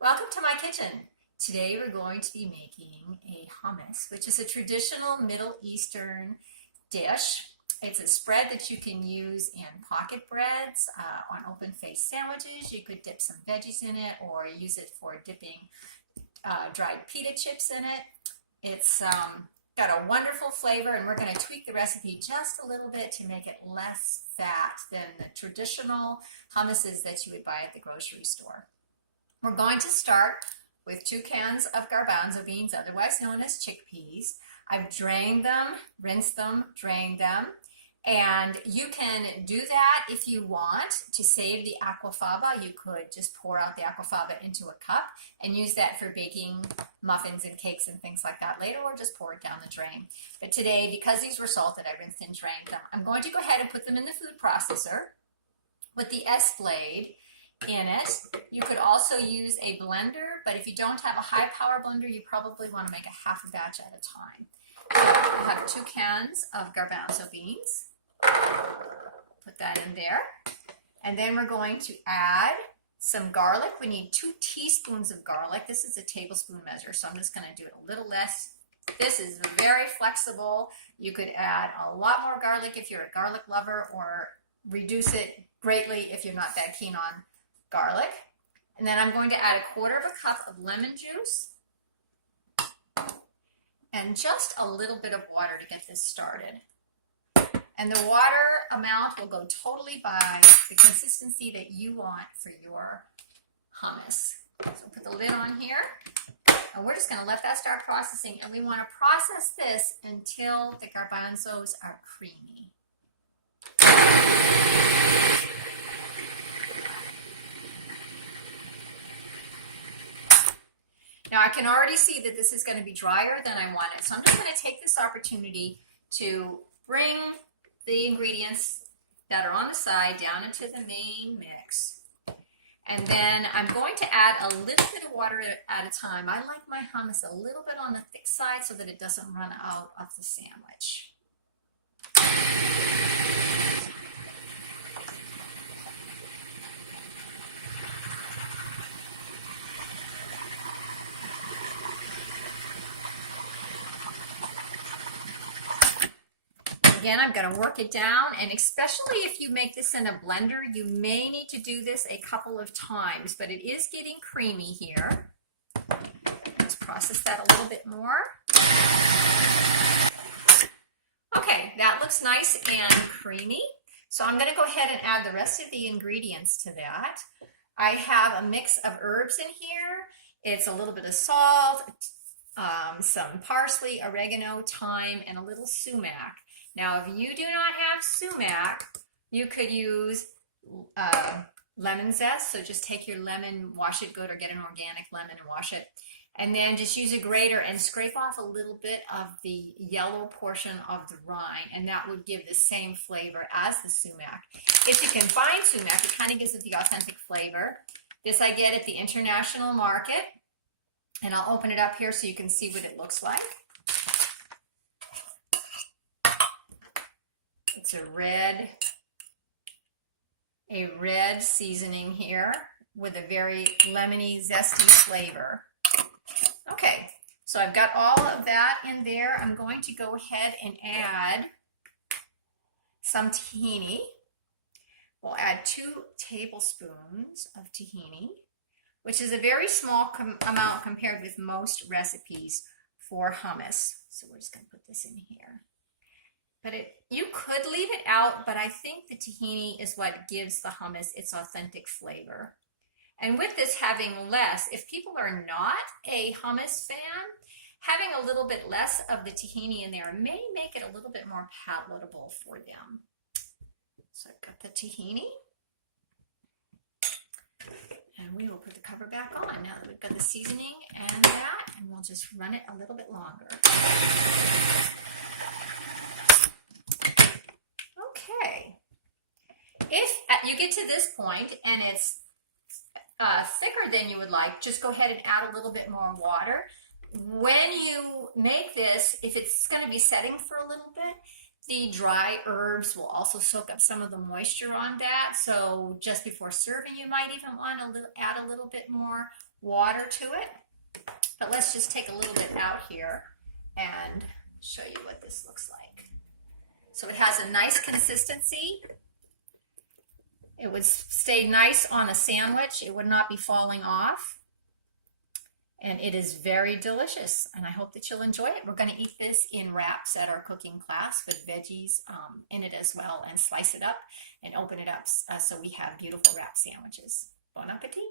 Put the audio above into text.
Welcome to my kitchen. Today we're going to be making a hummus, which is a traditional Middle Eastern dish. It's a spread that you can use in pocket breads, on open-faced sandwiches. You could dip some veggies in it or use it for dipping dried pita chips in it. It's got a wonderful flavor, and we're going to tweak the recipe just a little bit to make it less fat than the traditional hummuses that you would buy at the grocery store. We're going to start with 2 cans of garbanzo beans, otherwise known as chickpeas. I've drained them, rinsed them, drained them, and you can do that if you want to save the aquafaba. You could just pour out the aquafaba into a cup and use that for baking muffins and cakes and things like that later, or just pour it down the drain. But today, because these were salted, I rinsed and drained them. I'm going to go ahead and put them in the food processor with the S-blade in it. You could also use a blender, but if you don't have a high power blender, you probably want to make a half a batch at a time. So I have 2 cans of garbanzo beans. Put that in there. And then we're going to add some garlic. We need 2 teaspoons of garlic. This is a tablespoon measure, so I'm just going to do it a little less. This is very flexible. You could add a lot more garlic if you're a garlic lover, or reduce it greatly if you're not that keen on garlic. And then I'm going to add 1/4 cup of lemon juice and just a little bit of water to get this started. And the water amount will go totally by the consistency that you want for your hummus. So put the lid on here, and we're just going to let that start processing, and we want to process this until the garbanzos are creamy. Now I can already see that this is going to be drier than I wanted, so I'm just going to take this opportunity to bring the ingredients that are on the side down into the main mix. And then I'm going to add a little bit of water at a time. I like my hummus a little bit on the thick side so that it doesn't run out of the sandwich. Again, I'm going to work it down, and especially if you make this in a blender, you may need to do this a couple of times, but it is getting creamy here. Let's process that a little bit more. Okay, that looks nice and creamy. So I'm going to go ahead and add the rest of the ingredients to that. I have a mix of herbs in here. It's a little bit of salt, some parsley, oregano, thyme, and a little sumac. Now, if you do not have sumac, you could use lemon zest. So just take your lemon, wash it good, or get an organic lemon and wash it. And then just use a grater and scrape off a little bit of the yellow portion of the rind, and that would give the same flavor as the sumac. If you can find sumac, it kind of gives it the authentic flavor. This I get at the international market, and I'll open it up here so you can see what it looks like. It's a red seasoning here with a very lemony, zesty flavor. Okay, so I've got all of that in there. I'm going to go ahead and add some tahini. We'll add 2 tablespoons of tahini, which is a very small amount compared with most recipes for hummus. So we're just going to put this in here. But you could leave it out, but I think the tahini is what gives the hummus its authentic flavor. And with this having less, if people are not a hummus fan, having a little bit less of the tahini in there may make it a little bit more palatable for them. So I've got the tahini. And we will put the cover back on now that we've got the seasoning and that, and we'll just run it a little bit longer. Okay, if you get to this point and it's thicker than you would like, just go ahead and add a little bit more water. When you make this, if it's going to be setting for a little bit, the dry herbs will also soak up some of the moisture on that. So just before serving, you might even want to add a little bit more water to it. But let's just take a little bit out here and show you what this looks like. So it has a nice consistency. It would stay nice on a sandwich. It would not be falling off. And it is very delicious, and I hope that you'll enjoy it. We're going to eat this in wraps at our cooking class with veggies in it as well, and slice it up and open it up so we have beautiful wrap sandwiches. Bon appetit!